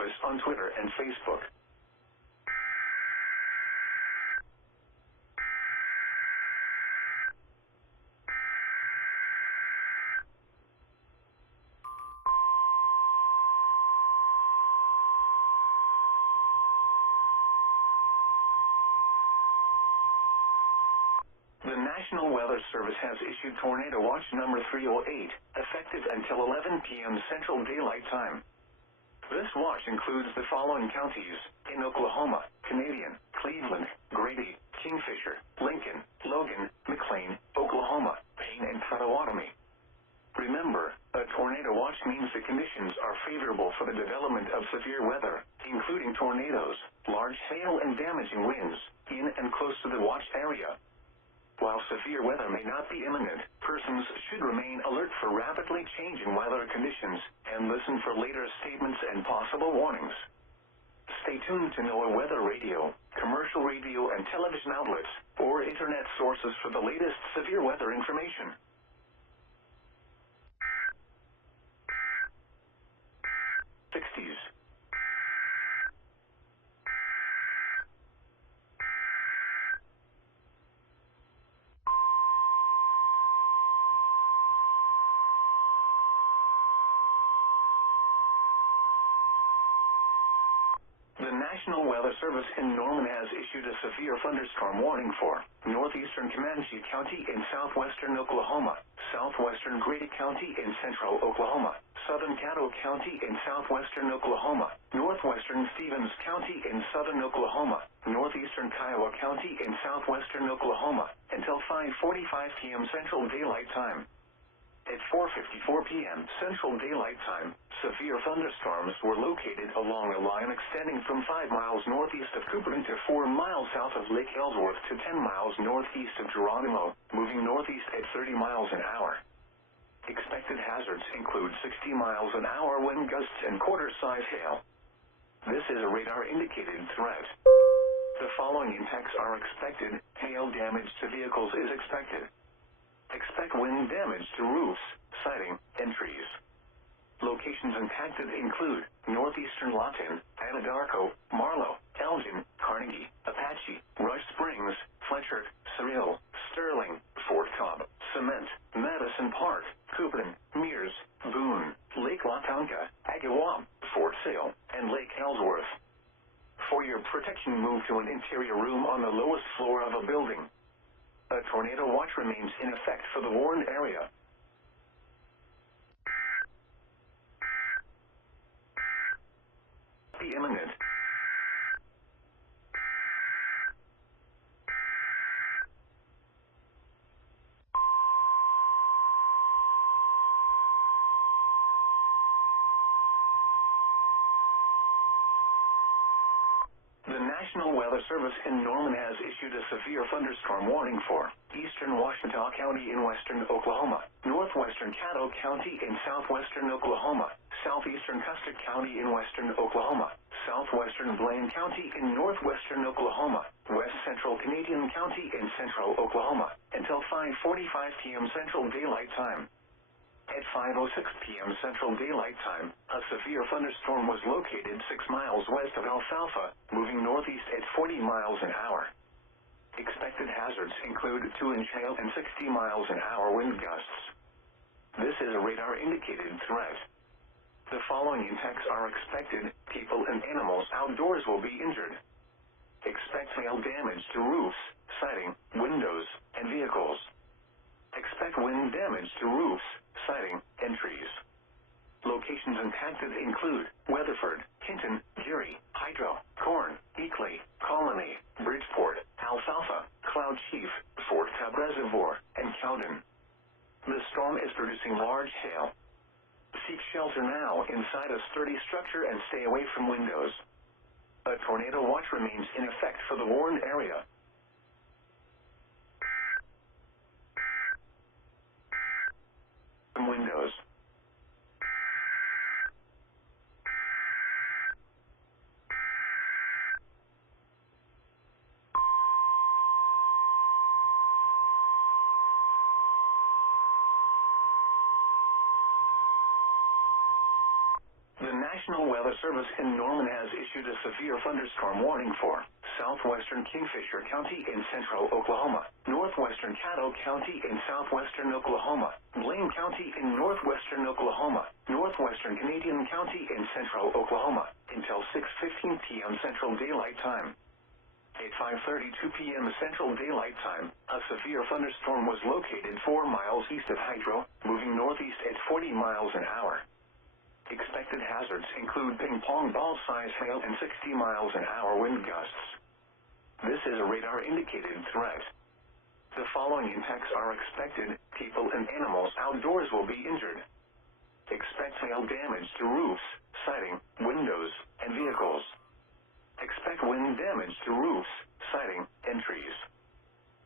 Office on Twitter and Facebook. The National Weather Service has issued Tornado Watch number 308, effective until 11 p.m. Central Daylight Time. This watch includes the following counties in Oklahoma: Canadian, Cleveland, Grady, Kingfisher, Lincoln, Logan, McLean, Oklahoma, Payne, and Potawatomi. Remember, a tornado watch means the conditions are favorable for the development of severe weather, including tornadoes, large hail, and damaging winds, in and close to the watch area. While severe weather may not be imminent, persons should remain alert for rapidly changing weather conditions and listen for later statements and possible warnings. Stay tuned to NOAA weather radio, commercial radio and television outlets, or internet sources for the latest severe weather information. '60s. The National Weather Service in Norman has issued a severe thunderstorm warning for northeastern Comanche County in southwestern Oklahoma, southwestern Grady County in central Oklahoma, southern Caddo County in southwestern Oklahoma, northwestern Stevens County in southern Oklahoma, northeastern Kiowa County in southwestern Oklahoma, until 5:45 p.m. Central Daylight Time. At 4:54 p.m. Central Daylight Time, severe thunderstorms were located along a line extending from 5 miles northeast of Cooperton to 4 miles south of Lake Ellsworth to 10 miles northeast of Geronimo, moving northeast at 30 miles an hour. Expected hazards include 60 miles an hour wind gusts and quarter-size hail. This is a radar-indicated threat. The following impacts are expected. Hail damage to vehicles is expected. Expect wind damage to roofs, siding, and trees. Locations impacted include northeastern Lawton, Anadarko, Marlow, Elgin, Carnegie, Apache, Rush Springs, Fletcher, Cyril, Sterling, Fort Cobb, Cement, Madison Park, Cooperton, Mears, Boone, Lake Latonka, Agawam, Fort Sale, and Lake Ellsworth. For your protection, move to an interior room on the lowest floor of a building. A tornado watch remains in effect for the warned area. Be imminent. The National Weather Service in Norman has issued a severe thunderstorm warning for eastern Ouachita County in western Oklahoma, northwestern Caddo County in southwestern Oklahoma, southeastern Custer County in western Oklahoma, southwestern Blaine County in northwestern Oklahoma, west central Canadian County in central Oklahoma, until 5:45 p.m. Central Daylight Time. At 5:06 p.m. Central Daylight Time, a severe thunderstorm was located 6 miles west of Alfalfa, moving northeast at 40 miles an hour. Expected hazards include 2-inch hail and 60 miles an hour wind gusts. This is a radar-indicated threat. The following impacts are expected. People and animals outdoors will be injured. Expect hail damage to roofs, siding, windows, and vehicles. Expect wind damage to roofs, siding, and trees. Locations impacted include Weatherford, Hinton, Geary, Hydro, Corn, Eakley, Colony, Bridgeport, Alfalfa, Cloud Chief, Fort Cobb Reservoir, and Cowden. The storm is producing large hail. Seek shelter now inside a sturdy structure and stay away from windows. A tornado watch remains in effect for the warned area. Windows. The National Weather Service in Norman has issued a severe thunderstorm warning for southwestern Kingfisher County in central Oklahoma, northwestern Caddo County in southwestern Oklahoma, Blaine County in northwestern Oklahoma, northwestern Canadian County in central Oklahoma, until 6:15 p.m. Central Daylight Time. At 5:32 p.m. Central Daylight Time, a severe thunderstorm was located 4 miles east of Hydro, moving northeast at 40 miles an hour. Expected hazards include ping-pong ball-sized hail and 60 miles an hour wind gusts. This is a radar-indicated threat. The following impacts are expected. People and animals outdoors will be injured. Expect hail damage to roofs, siding, windows, and vehicles. Expect wind damage to roofs, siding, and trees.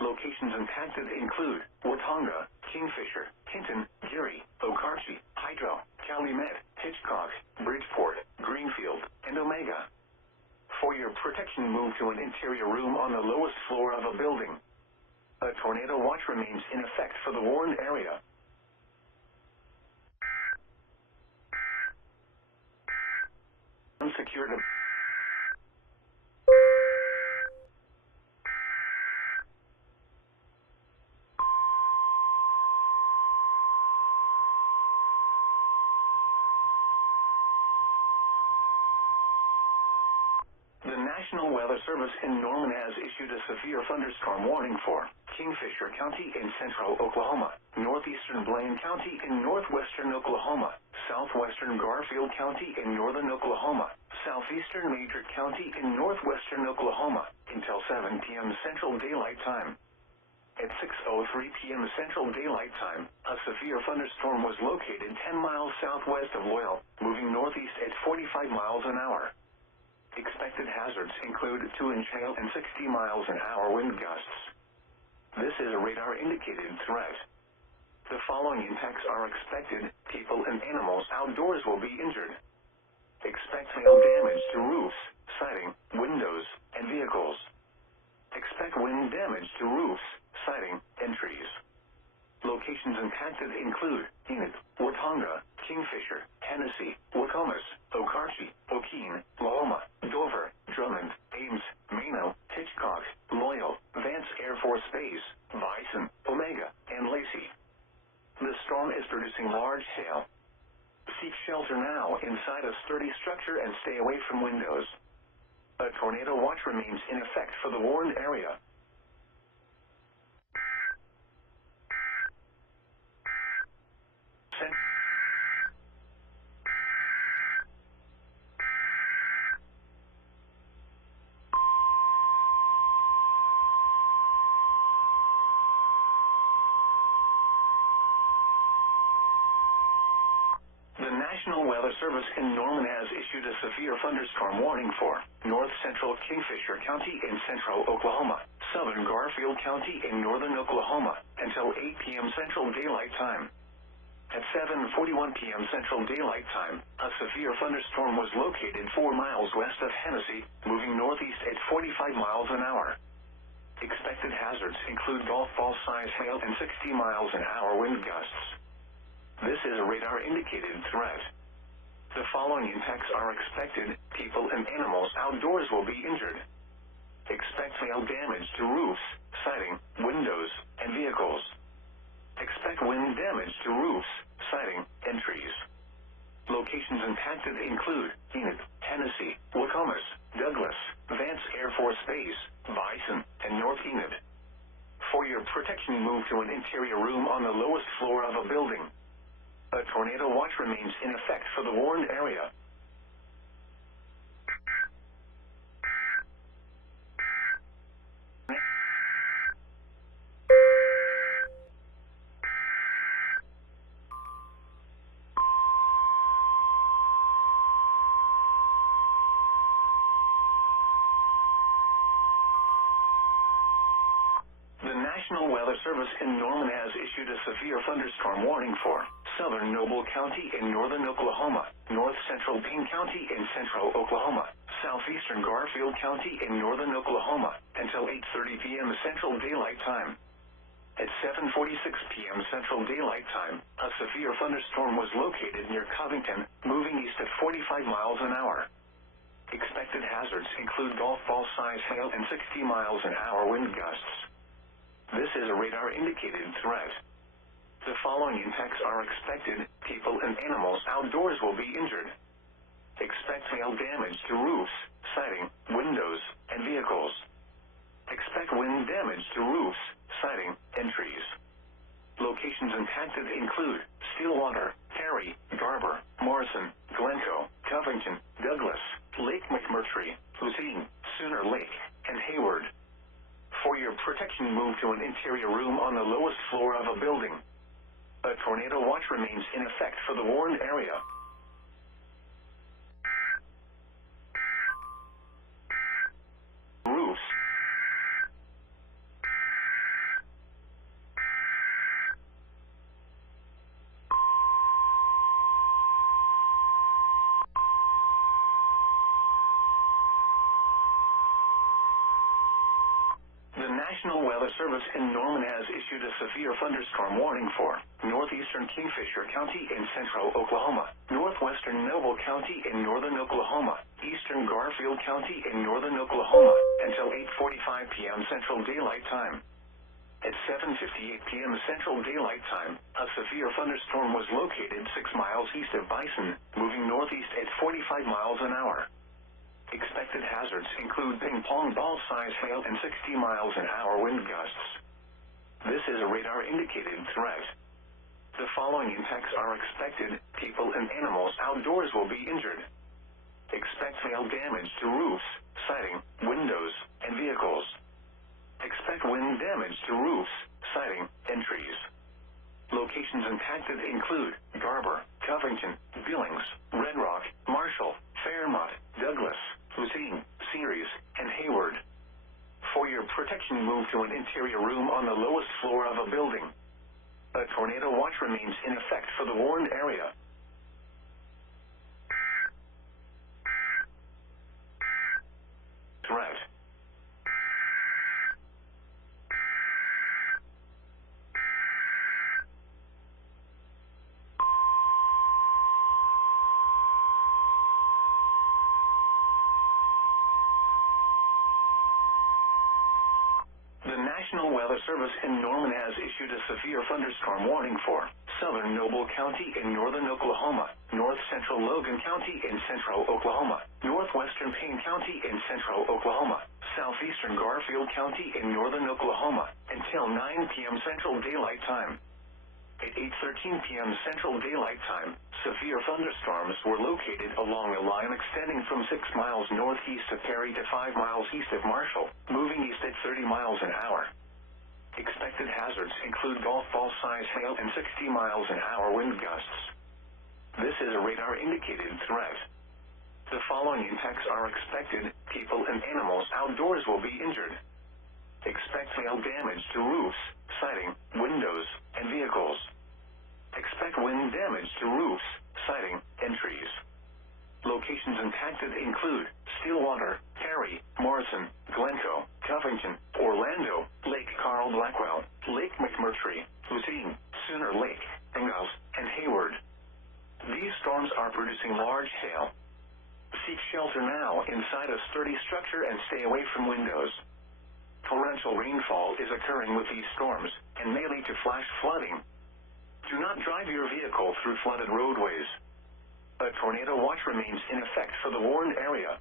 Locations impacted include Watonga, Kingfisher, Hinton, Geary, Okarche, Hydro, Calumet, Hitchcock, Bridgeport, Greenfield, and Omega. For your protection, move to an interior room on the lowest floor of a building. A tornado watch remains in effect for the warned area. Unsecured. The National Weather Service in Norman has issued a severe thunderstorm warning for Kingfisher County in central Oklahoma, northeastern Blaine County in northwestern Oklahoma, southwestern Garfield County in northern Oklahoma, southeastern Major County in northwestern Oklahoma, until 7 p.m. Central Daylight Time. At 6:03 p.m. Central Daylight Time, a severe thunderstorm was located 10 miles southwest of Loyal, moving northeast at 45 miles an hour. Expected hazards include 2-inch hail and 60 miles an hour wind gusts. This is a radar-indicated threat. The following impacts are expected. People and animals outdoors will be injured. Expect hail damage to roofs, siding, windows, and vehicles. Expect wind damage to roofs, siding, and trees. Locations impacted include Enid, Watonga, Kingfisher, Hennessy, Wacomas, Okarche, Okeen, Lahoma, Dover, Drummond, Ames, Mano, Hitchcock, Loyal, Vance Air Force Base, Bison, Omega, and Lacey. The storm is producing large hail. Seek shelter now inside a sturdy structure and stay away from windows. A tornado watch remains in effect for the warned area. The National Weather Service in Norman has issued a severe thunderstorm warning for north central Kingfisher County in central Oklahoma, southern Garfield County in northern Oklahoma, until 8 p.m. Central Daylight Time. At 7:41 p.m. Central Daylight Time, a severe thunderstorm was located 4 miles west of Hennessy, moving northeast at 45 miles an hour. Expected hazards include golf ball-sized hail and 60 miles an hour wind gusts. This is a radar-indicated threat. The following impacts are expected. People and animals outdoors will be injured. Expect hail damage to roofs, siding, windows, and vehicles. Expect wind damage to roofs, siding, and trees. Locations impacted include Enid, Hennessy, Wacomas, Douglas, Vance Air Force Base, Bison, and North Enid. For your protection, move to an interior room on the lowest floor of a building. A tornado watch remains in effect for the warned area. The National Weather Service in Norman has issued a severe thunderstorm warning for southern Noble County in northern Oklahoma, north central Payne County in central Oklahoma, southeastern Garfield County in northern Oklahoma, until 8:30 p.m. Central Daylight Time. At 7:46 p.m. Central Daylight Time, a severe thunderstorm was located near Covington, moving east at 45 miles an hour. Expected hazards include golf ball-size hail and 60 miles an hour wind gusts. This is a radar-indicated threat. The following impacts are expected. People and animals outdoors will be injured. Expect hail damage to roofs, siding, windows, and vehicles. Expect wind damage to roofs, siding, and trees. Locations impacted include Stillwater, Perry, Garber, Morrison, Glencoe, Covington, Douglas, Lake McMurtry, Lucine, Sooner Lake, and Hayward. For your protection, move to an interior room on the lowest floor of a building. A tornado watch remains in effect for the warned area. Roofs. The National Weather Service in Norman has issued a severe thunderstorm warning for northeastern Kingfisher County in central Oklahoma, northwestern Noble County in northern Oklahoma, eastern Garfield County in northern Oklahoma, until 8:45 p.m. Central Daylight Time. At 7:58 p.m. Central Daylight Time, a severe thunderstorm was located 6 miles east of Bison, moving northeast at 45 miles an hour. Expected hazards include ping-pong ball-size hail and 60 miles an hour wind gusts. This is a radar-indicated threat. The following impacts are expected. People and animals outdoors will be injured. Expect hail damage to roofs, siding, windows, and vehicles. Expect wind damage to roofs, siding, and trees. Locations impacted include Garber, Covington, Billings, Red Rock, Marshall, Fairmont, Douglas, Lucine, Ceres, and Hayward. For your protection, move to an interior room on the lowest floor of a building. A tornado watch remains in effect for the warned area. Threat. The National Weather Service in Norman has issued a severe thunderstorm warning for southern Noble County in northern Oklahoma, north central Logan County in central Oklahoma, northwestern Payne County in central Oklahoma, southeastern Garfield County in northern Oklahoma, until 9 p.m. Central Daylight Time. At 8:13 p.m. Central Daylight Time, severe thunderstorms were located along a line extending from 6 miles northeast of Perry to 5 miles east of Marshall, moving east at 30 miles an hour. Expected hazards include golf ball-size hail and 60 miles an hour wind gusts. This is a radar-indicated threat. The following impacts are expected. People and animals outdoors will be injured. Expect hail damage to roofs, siding, windows, and vehicles. Expect wind damage to roofs, siding, and trees. Locations impacted include Stillwater, Perry, Morrison, Glencoe, Covington, Orlando, Lake Carl Blackwell, Lake McMurtry, Lucine, Sooner Lake, Ingalls, and Hayward. These storms are producing large hail. Seek shelter now inside a sturdy structure and stay away from windows. Torrential rainfall is occurring with these storms and may lead to flash flooding. Do not drive your vehicle through flooded roadways. A tornado watch remains in effect for the warned area.